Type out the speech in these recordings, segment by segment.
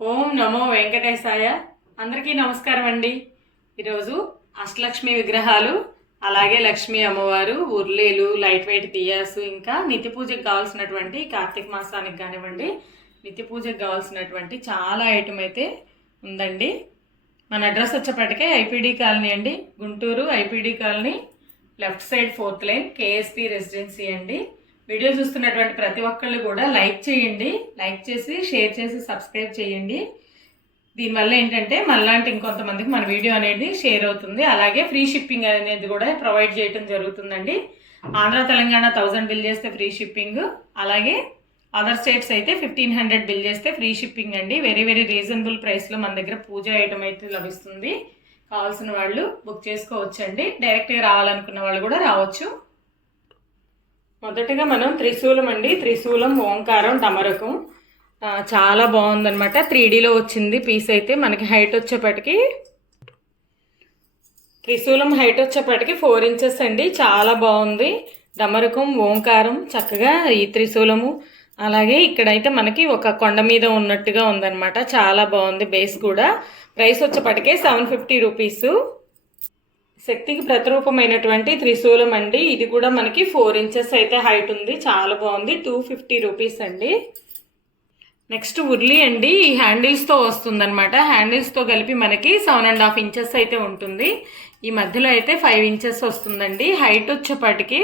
ఓం నమో వెంకటేశాయ. అందరికీ నమస్కారం అండి. ఈరోజు అష్టలక్ష్మి విగ్రహాలు అలాగే లక్ష్మీ అమ్మవారు ఉర్లేలు లైట్ వెయిట్ దియాసు ఇంకా నిత్య పూజకు కావాల్సినటువంటి కార్తీక మాసానికి కానివ్వండి నిత్య పూజకు కావాల్సినటువంటి చాలా ఐటమ్ అయితే ఉందండి. మన అడ్రస్ వచ్చేప్పటికే ఐపీడీ కాలనీ అండి. Guntur IPD colony left side fourth line KSP residency అండి. వీడియో చూస్తున్నటువంటి ప్రతి ఒక్కళ్ళు కూడా లైక్ చేయండి లైక్ చేసి షేర్ చేసి సబ్స్క్రైబ్ చేయండి. దీనివల్ల ఏంటంటే మళ్ళాంటి ఇంకొంతమందికి మన వీడియో అనేది షేర్ అవుతుంది. అలాగే ఫ్రీ షిప్పింగ్ అనేది కూడా ప్రొవైడ్ చేయడం జరుగుతుందండి. ఆంధ్ర తెలంగాణ థౌజండ్ బిల్ చేస్తే ఫ్రీ షిప్పింగ్. అలాగే అదర్ స్టేట్స్ అయితే ఫిఫ్టీన్ హండ్రెడ్ బిల్ చేస్తే ఫ్రీ షిప్పింగ్ అండి. వెరీ వెరీ రీజనబుల్ ప్రైస్లో మన దగ్గర పూజ ఐటమ్ అయితే లభిస్తుంది. కావాల్సిన వాళ్ళు బుక్ చేసుకోవచ్చండి. డైరెక్ట్గా రావాలనుకున్న వాళ్ళు కూడా రావచ్చు. మొదటగా మనం త్రిశూలం అండి. త్రిశూలం ఓంకారం డమరకం. చాలా బాగుందనమాట త్రీ డీలో వచ్చింది పీస్ అయితే. మనకి హైట్ వచ్చేపటికి త్రిశూలం హైట్ వచ్చేపటికి ఫోర్ ఇంచెస్ అండి. చాలా బాగుంది. డమరకం ఓంకారం చక్కగా ఈ త్రిశూలము. అలాగే ఇక్కడైతే మనకి ఒక కొండ మీద ఉన్నట్టుగా ఉందనమాట చాలా బాగుంది బేస్ కూడా. ప్రైస్ వచ్చేపటికే సెవెన్ ఫిఫ్టీ రూపీస్. శక్తికి ప్రతిరూపమైనటువంటి త్రిశూలం అండి. ఇది కూడా మనకి ఫోర్ ఇంచెస్ అయితే హైట్ ఉంది. చాలా బాగుంది. టూ ఫిఫ్టీ రూపీస్ అండి. నెక్స్ట్ ఉర్లీ అండి. ఈ హ్యాండిల్స్తో వస్తుందన్నమాట. హ్యాండిల్స్తో కలిపి మనకి సెవెన్ అండ్ హాఫ్ ఇంచెస్ అయితే ఉంటుంది. ఈ మధ్యలో అయితే ఫైవ్ ఇంచెస్ వస్తుందండి. హైట్ వచ్చేపటికి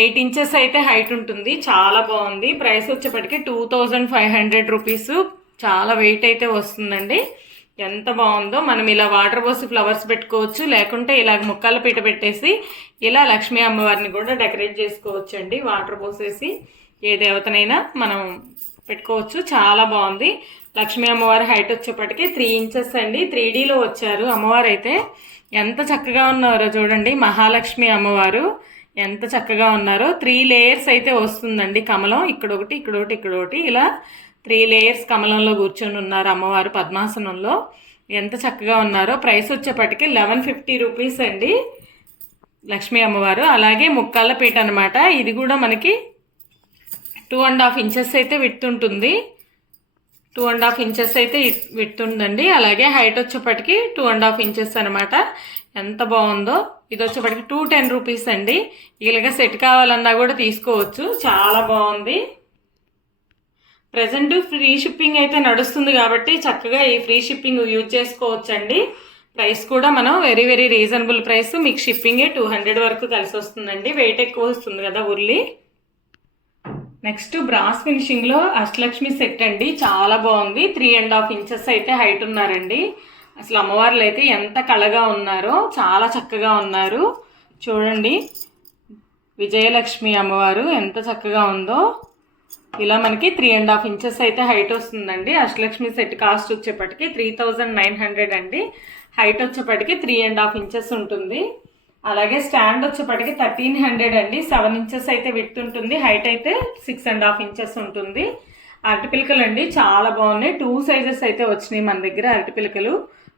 ఎయిట్ ఇంచెస్ అయితే హైట్ ఉంటుంది. చాలా బాగుంది. Price వచ్చేపటికి two thousand five hundred rupees చాలా వెయిట్ అయితే వస్తుందండి. ఎంత బాగుందో మనం ఇలా వాటర్ పోసి ఫ్లవర్స్ పెట్టుకోవచ్చు లేకుంటే ఇలాగ ముక్కల పీట పెట్టేసి ఇలా లక్ష్మీ అమ్మవారిని కూడా డెకరేట్ చేసుకోవచ్చు అండి వాటర్ పోసేసి ఏ దేవతనైనా మనం పెట్టుకోవచ్చు. చాలా బాగుంది. లక్ష్మీ అమ్మవారి హైట్ వచ్చేప్పటికి త్రీ ఇంచెస్ అండి. త్రీ డీలో వచ్చారు అమ్మవారు అయితే ఎంత చక్కగా ఉన్నారో చూడండి. మహాలక్ష్మి అమ్మవారు ఎంత చక్కగా ఉన్నారో. త్రీ లేయర్స్ అయితే వస్తుందండి కమలం. ఇక్కడ ఒకటి ఇక్కడ ఒకటి ఇక్కడ ఒకటి ఇలా త్రీ లేయర్స్ కమలంలో కూర్చొని ఉన్నారు అమ్మవారు పద్మాసనంలో. ఎంత చక్కగా ఉన్నారో. ప్రైస్ వచ్చేప్పటికి లెవెన్ ఫిఫ్టీ రూపీస్ అండి లక్ష్మీ అమ్మవారు. అలాగే ముక్కాళ్ళ పీట అనమాట ఇది కూడా మనకి టూ అండ్ హాఫ్ ఇంచెస్ అయితే విత్తుంటుంది టూ అండ్ హాఫ్ ఇంచెస్ అయితే విత్ ఉందండి. అలాగే హైట్ వచ్చేప్పటికి టూ అండ్ హాఫ్ ఇంచెస్ అనమాట ఎంత బాగుందో. ఇది వచ్చేప్పటికి టూ టెన్ రూపీస్ అండి. ఇలాగ సెట్ కావాలన్నా కూడా తీసుకోవచ్చు. చాలా బాగుంది. ప్రజెంట్ ఫ్రీ షిప్పింగ్ అయితే నడుస్తుంది కాబట్టి చక్కగా ఈ ఫ్రీ షిప్పింగ్ యూజ్ చేసుకోవచ్చండి. ప్రైస్ కూడా మనం వెరీ వెరీ రీజనబుల్ ప్రైస్. మీకు షిప్పింగే టూ హండ్రెడ్ వరకు కలిసి వస్తుందండి. వెయిట్ ఎక్కువ వస్తుంది కదా ఉర్లి. నెక్స్ట్ బ్రాస్ ఫినిషింగ్లో అష్టలక్ష్మి సెట్ అండి. చాలా బాగుంది. త్రీ అండ్ హాఫ్ ఇంచెస్ అయితే హైట్ ఉన్నారండి. అసలు అమ్మవార్లు అయితే ఎంత కళగా ఉన్నారో చాలా చక్కగా ఉన్నారు. చూడండి. విజయలక్ష్మి అమ్మవారు ఎంత చక్కగా ఉందో. ఇలా మనకి త్రీ అండ్ హాఫ్ ఇంచెస్ అయితే హైట్ వస్తుందండి. అష్టలక్ష్మి సెట్ కాస్ట్ వచ్చేప్పటికి త్రీ థౌజండ్ నైన్ హండ్రెడ్ అండి. హైట్ వచ్చేప్పటికి త్రీ అండ్ హాఫ్ ఇంచెస్ ఉంటుంది. అలాగే స్టాండ్ వచ్చేప్పటికి థర్టీన్ హండ్రెడ్ అండి. సెవెన్ ఇంచెస్ అయితే విత్ ఉంటుంది. హైట్ అయితే సిక్స్ అండ్ హాఫ్ ఇంచెస్ ఉంటుంది. అరటిపిలకలు అండి చాలా బాగున్నాయి. టూ సైజెస్ అయితే వచ్చినాయి మన దగ్గర అరటిపిలకలు.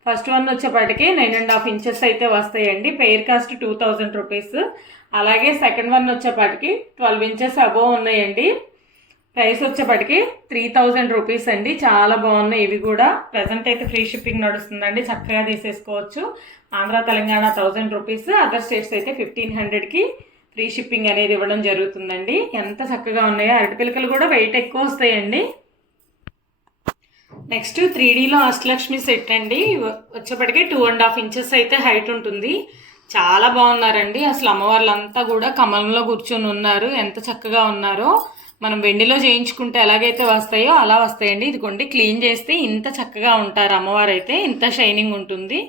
ఫస్ట్ వన్ వచ్చేప్పటికి నైన్ అండ్ హాఫ్ ఇంచెస్ అయితే వస్తాయండి. Pair cost two thousand rupees అలాగే సెకండ్ వన్ వచ్చేప్పటికి ట్వెల్వ్ ఇంచెస్ అబోవ్ ఉన్నాయండి. ప్రైస్ వచ్చేప్పటికి త్రీ థౌజండ్ రూపీస్ అండి. చాలా బాగున్నాయి. ఇవి కూడా ప్రజెంట్ అయితే ఫ్రీ షిప్పింగ్ నడుస్తుందండి. చక్కగా తీసేసుకోవచ్చు. Andhra Telangana thousand rupees other states అయితే ఫిఫ్టీన్ హండ్రెడ్కి ఫ్రీ షిప్పింగ్ అనేది ఇవ్వడం జరుగుతుందండి. ఎంత చక్కగా ఉన్నాయో అరటిపిలకలు కూడా వెయిట్ ఎక్కువ వస్తాయండి. నెక్స్ట్ త్రీ డీలో అష్టలక్ష్మి సెట్ అండి. వచ్చేప్పటికి టూ అండ్ హాఫ్ ఇంచెస్ అయితే హైట్ ఉంటుంది. చాలా బాగున్నారండి. అసలు అమ్మవార్లంతా కూడా కమలంలో కూర్చొని ఉన్నారు. ఎంత చక్కగా ఉన్నారో. మనం వెండిలో చేయించుకుంటే ఎలాగైతే వస్తాయో అలా వస్తాయండి. ఇదిగోండి క్లీన్ చేస్తే ఇంత చక్కగా ఉంటారు అమ్మవారు అయితే ఇంత షైనింగ్ ఉంటుంది.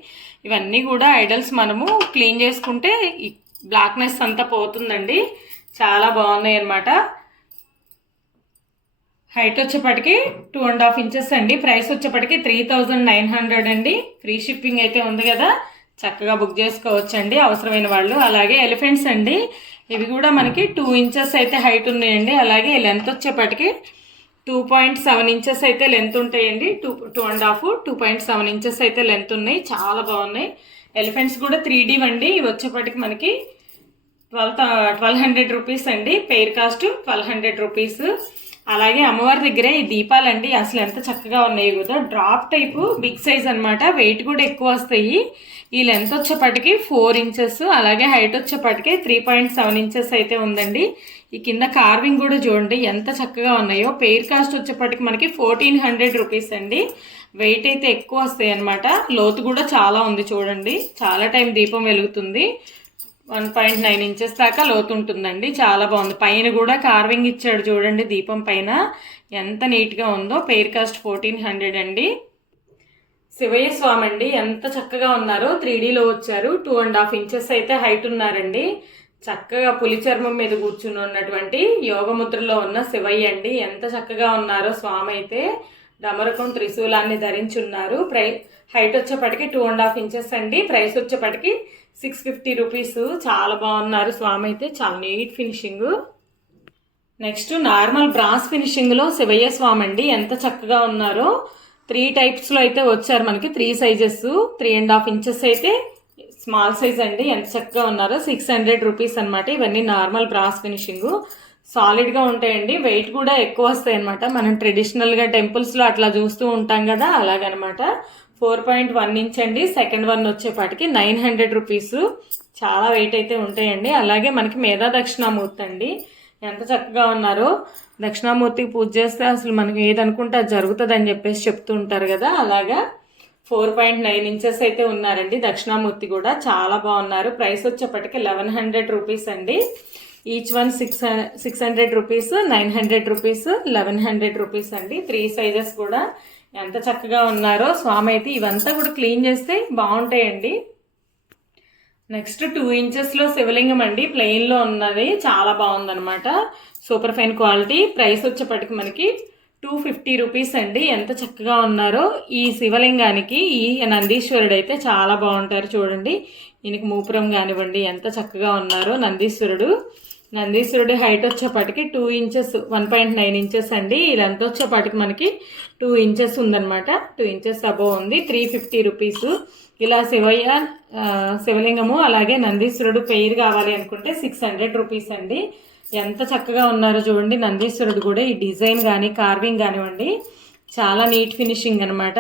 ఇవన్నీ కూడా ఐడల్స్ మనము క్లీన్ చేసుకుంటే బ్లాక్నెస్ అంతా పోతుందండి. చాలా బాగున్నాయి అన్నమాట. హైట్ వచ్చేప్పటికి టూ అండ్ హాఫ్ ఇంచెస్ అండి. ప్రైస్ వచ్చేప్పటికి త్రీ థౌజండ్ నైన్ హండ్రెడ్ అండి. ఫ్రీ షిప్పింగ్ అయితే ఉంది కదా. చక్కగా బుక్ చేసుకోవచ్చండి. అవసరమైన వాళ్ళు. అలాగే ఎలిఫెంట్స్ అండి. ఇవి కూడా మనకి టూ ఇంచెస్ అయితే హైట్ ఉన్నాయండి. అలాగే లెంత్ వచ్చేపటికి టూ పాయింట్ సెవెన్ ఇంచెస్ అయితే లెంత్ ఉంటాయండి. Two two and half two point seven inches అయితే లెంత్ ఉన్నాయి. చాలా బాగున్నాయి. ఎలిఫెంట్స్ కూడా త్రీ డీ అండి ఇవి వచ్చేప్పటికి మనకి ట్వెల్వ్ ట్వెల్వ్ హండ్రెడ్ రూపీస్ అండి. Pair cost twelve hundred rupees. అలాగే అమ్మవారి దగ్గరే ఈ దీపాలండి. అసలు ఎంత చక్కగా ఉన్నాయి కదా. డ్రాప్ టైపు బిగ్ సైజ్ అనమాట వెయిట్ కూడా ఎక్కువ వస్తాయి. ఈ లెంత్ వచ్చేపటికి ఫోర్ ఇంచెస్ అలాగే హైట్ వచ్చేపటికి త్రీ పాయింట్ సెవెన్ ఇంచెస్ అయితే ఉందండి. ఈ కింద కార్వింగ్ కూడా చూడండి ఎంత చక్కగా ఉన్నాయో. పెయిర్ కాస్ట్ వచ్చేపటికి మనకి ఫోర్టీన్ హండ్రెడ్ రూపీస్ అండి. వెయిట్ అయితే ఎక్కువ వస్తాయి అనమాట లోతు కూడా చాలా ఉంది చూడండి. చాలా టైం దీపం వెలుగుతుంది. వన్ పాయింట్ నైన్ ఇంచెస్ దాకా లోతు ఉంటుందండి చాలా బాగుంది. పైన కూడా కార్వింగ్ ఇచ్చాడు చూడండి దీపం పైన. ఎంత నీట్గా ఉందో. పెయిర్ కాస్ట్ ఫోర్టీన్ హండ్రెడ్ అండి. శివయ్య స్వామి అండి ఎంత చక్కగా ఉన్నారో. త్రీ డీలో వచ్చారు. టూ అండ్ హాఫ్ ఇంచెస్ అయితే హైట్ ఉన్నారండి. చక్కగా పులి చర్మం మీద కూర్చుని ఉన్నటువంటి యోగముద్రలో ఉన్న శివయ్య అండి. ఎంత చక్కగా ఉన్నారో స్వామి అయితే. డమరకం త్రిశూలాన్ని ధరించున్నారు. ప్రై హైట్ వచ్చేప్పటికి టూ అండ్ హాఫ్ ఇంచెస్ అండి. ప్రైస్ వచ్చేప్పటికి సిక్స్ ఫిఫ్టీ రూపీస్ చాలా బాగున్నారు స్వామి అయితే. చాలా neat finishing. Next normal brass ఫినిషింగ్లో Shivayya స్వామి అండి. ఎంత చక్కగా ఉన్నారో. త్రీ టైప్స్లో అయితే వచ్చారు మనకి. Three sizes three and half inches అయితే స్మాల్ సైజ్ అండి. ఎంత చక్కగా ఉన్నారో. సిక్స్ హండ్రెడ్ రూపీస్ అనమాట ఇవన్నీ నార్మల్ బ్రాస్ ఫినిషింగ్. సాలిడ్గా ఉంటాయండి. వెయిట్ కూడా ఎక్కువ వస్తాయి అనమాట మనం ట్రెడిషనల్గా టెంపుల్స్లో అట్లా చూస్తూ ఉంటాం కదా అలాగనమాట. ఫోర్ పాయింట్ వన్ ఇంచ్ అండి. సెకండ్ వన్ వచ్చేపాటికి నైన్ హండ్రెడ్ రూపీస్ చాలా వెయిట్ అయితే ఉంటాయండి. అలాగే మనకి మేధా దక్షిణామూర్తి అండి. ఎంత చక్కగా ఉన్నారో. దక్షిణామూర్తికి పూజ చేస్తే అసలు మనకి ఏదనుకుంటే అది జరుగుతుందని చెప్పేసి చెప్తూ ఉంటారు కదా. అలాగా ఫోర్ పాయింట్ నైన్ ఇంచెస్ అయితే ఉన్నారండి దక్షిణామూర్తి కూడా. చాలా బాగున్నారు. ప్రైస్ వచ్చేప్పటికి లెవెన్ హండ్రెడ్ రూపీస్ అండి. Each one six six hundred rupees nine hundred rupees eleven hundred rupees అండి. త్రీ సైజెస్ కూడా ఎంత చక్కగా ఉన్నారో స్వామి అయితే ఇవంతా కూడా క్లీన్ చేస్తే బాగుంటాయండి. నెక్స్ట్ టూ ఇంచెస్లో శివలింగం అండి. ప్లెయిన్లో ఉన్నది. చాలా బాగుందనమాట సూపర్ ఫైన్ క్వాలిటీ ప్రైస్ వచ్చేప్పటికి మనకి టూ ఫిఫ్టీ రూపీస్ అండి. ఎంత చక్కగా ఉన్నారో ఈ శివలింగానికి. ఈ నందీశ్వరుడు అయితే చాలా బాగుంటారు చూడండి. ఈయనకి మూపురం కానివ్వండి. ఎంత చక్కగా ఉన్నారో నందీశ్వరుడు. నందీశ్వరుడి హైట్ వచ్చేపాటికి two inches one point nine inches అండి. లెంత్ వచ్చేపాటికి మనకి టూ ఇంచెస్ ఉందన్నమాట. టూ ఇంచెస్ అబోవ్ ఉంది. త్రీ ఫిఫ్టీ రూపీస్ ఇలా శివయ్య శివలింగము అలాగే నందీశ్వరుడు పెయిర్ కావాలి అనుకుంటే సిక్స్ హండ్రెడ్ రూపీస్ అండి. ఎంత చక్కగా ఉన్నారో చూడండి. నందీశ్వరుడు కూడా ఈ డిజైన్ కానీ కార్వింగ్ కానివ్వండి చాలా నీట్ ఫినిషింగ్ అనమాట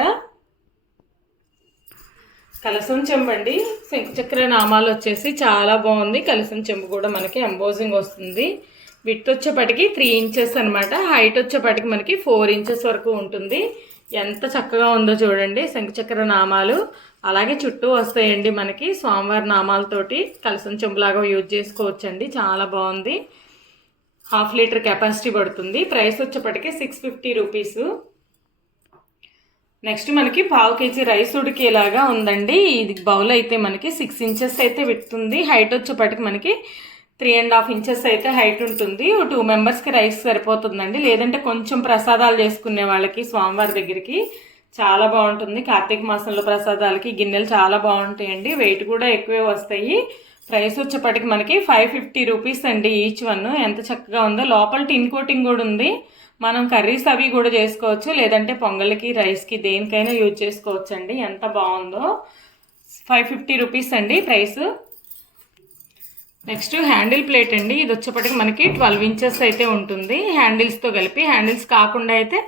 కలసం చెంబు అండి. శంఖచక్ర నామాలు వచ్చేసి చాలా బాగుంది. కలసం చెంబు కూడా మనకి ఎంబోజింగ్ వస్తుంది. విత్ వచ్చేపటికి త్రీ ఇంచెస్ అనమాట హైట్ వచ్చేపటికి మనకి ఫోర్ ఇంచెస్ వరకు ఉంటుంది. ఎంత చక్కగా ఉందో చూడండి శంఖచక్ర నామాలు. అలాగే చుట్టూ వస్తాయండి మనకి స్వామివారి నామాలతోటి. కలసం చెంబులాగా యూజ్ చేసుకోవచ్చండి. చాలా బాగుంది. హాఫ్ లీటర్ కెపాసిటీ పడుతుంది. ప్రైస్ వచ్చేపటికి సిక్స్ ఫిఫ్టీ రూపీసు నెక్స్ట్ మనకి పావు కేజీ రైస్ ఉడికేలాగా ఉందండి. ఇది బౌల్ అయితే మనకి సిక్స్ ఇంచెస్ అయితే పెడుతుంది హైట్ వచ్చేపటికి మనకి త్రీ అండ్ హాఫ్ ఇంచెస్ అయితే హైట్ ఉంటుంది. టూ మెంబర్స్కి రైస్ సరిపోతుందండి. లేదంటే కొంచెం ప్రసాదాలు చేసుకునే వాళ్ళకి స్వామివారి దగ్గరికి చాలా బాగుంటుంది. కార్తీక మాసంలో ప్రసాదాలకి గిన్నెలు చాలా బాగుంటాయండి. వెయిట్ కూడా ఎక్కువే వస్తాయి. ప్రైస్ వచ్చేపటికి మనకి ఫైవ్ ఫిఫ్టీ రూపీస్ అండి ఈచ్ వన్. ఎంత చక్కగా ఉందో. లోపల టిన్ కోటింగ్ కూడా ఉంది. మనం కర్రీస్ అవి కూడా చేసుకోవచ్చు. లేదంటే పొంగల్కి రైస్కి దేనికైనా యూజ్ చేసుకోవచ్చు అండి ఎంత బాగుందో. ఫైవ్ ఫిఫ్టీ రూపీస్ అండి ప్రైస్. నెక్స్ట్ హ్యాండిల్ ప్లేట్ అండి. ఇది వచ్చేప్పటికి మనకి ట్వెల్వ్ ఇంచెస్ అయితే ఉంటుంది. హ్యాండిల్స్తో కలిపి హ్యాండిల్స్ కాకుండా అయితే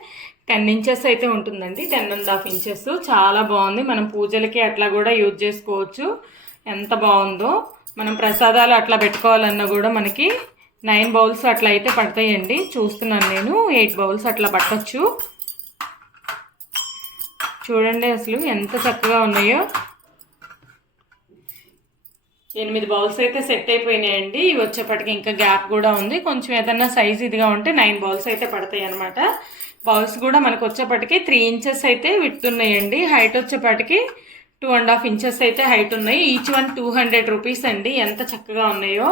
టెన్ ఇంచెస్ అయితే ఉంటుందండి. Ten and half inches. చాలా బాగుంది. మనం పూజలకి అట్లా కూడా యూజ్ చేసుకోవచ్చు. ఎంత బాగుందో. మనం ప్రసాదాలు అట్లా పెట్టుకోవాలన్నా కూడా మనకి నైన్ బౌల్స్ అట్లా అయితే పడతాయండి. చూస్తున్నాను నేను. ఎయిట్ బౌల్స్ అట్లా పట్టచ్చు. చూడండి అసలు ఎంత చక్కగా ఉన్నాయో. ఎనిమిది బౌల్స్ అయితే సెట్ అయిపోయినాయండి. ఇవి వచ్చేప్పటికి ఇంకా గ్యాప్ కూడా ఉంది. కొంచెం ఏదన్నా సైజ్ ఇదిగా ఉంటే నైన్ బౌల్స్ అయితే పడతాయి అనమాట బౌల్స్ కూడా మనకు వచ్చేప్పటికి త్రీ ఇంచెస్ అయితే విడుతున్నాయండి హైట్ వచ్చేప్పటికి టూ అండ్ హాఫ్ ఇంచెస్ అయితే హైట్ ఉన్నాయి. Each one two hundred rupees అండి. ఎంత చక్కగా ఉన్నాయో.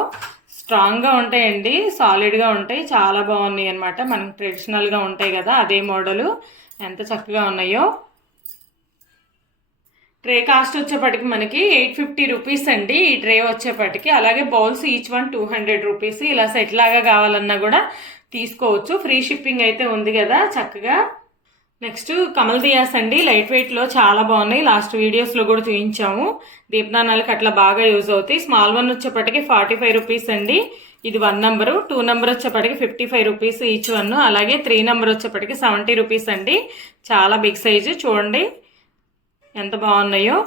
స్ట్రాంగ్గా ఉంటాయండి సాలిడ్గా ఉంటాయి చాలా బాగున్నాయి అనమాట మనకి ట్రెడిషనల్గా ఉంటాయి కదా అదే మోడలు. ఎంత చక్కగా ఉన్నాయో. ట్రే కాస్ట్ వచ్చేప్పటికి మనకి ఎయిట్ ఫిఫ్టీ రూపీస్ అండి ఈ ట్రే వచ్చేప్పటికి. అలాగే bowls each one two hundred rupees. ఇలా సెట్ లాగా కావాలన్నా కూడా తీసుకోవచ్చు. ఫ్రీ షిప్పింగ్ అయితే ఉంది కదా చక్కగా. నెక్స్ట్ కమల్ దియాస్ అండి లైట్ వెయిట్లో చాలా బాగున్నాయి. లాస్ట్ వీడియోస్లో కూడా చూపించాము. దీపదానాలకు అట్లా బాగా యూజ్ అవుతాయి. స్మాల్ వన్ వచ్చేప్పటికి ఫార్టీ ఫైవ్ రూపీస్ అండి. ఇది వన్ నెంబరు. టూ నెంబర్ వచ్చేప్పటికి fifty five rupees each one. అలాగే త్రీ నెంబర్ వచ్చేప్పటికి సెవెంటీ రూపీస్ అండి. చాలా బిగ్ సైజు. చూడండి. ఎంత బాగున్నాయో.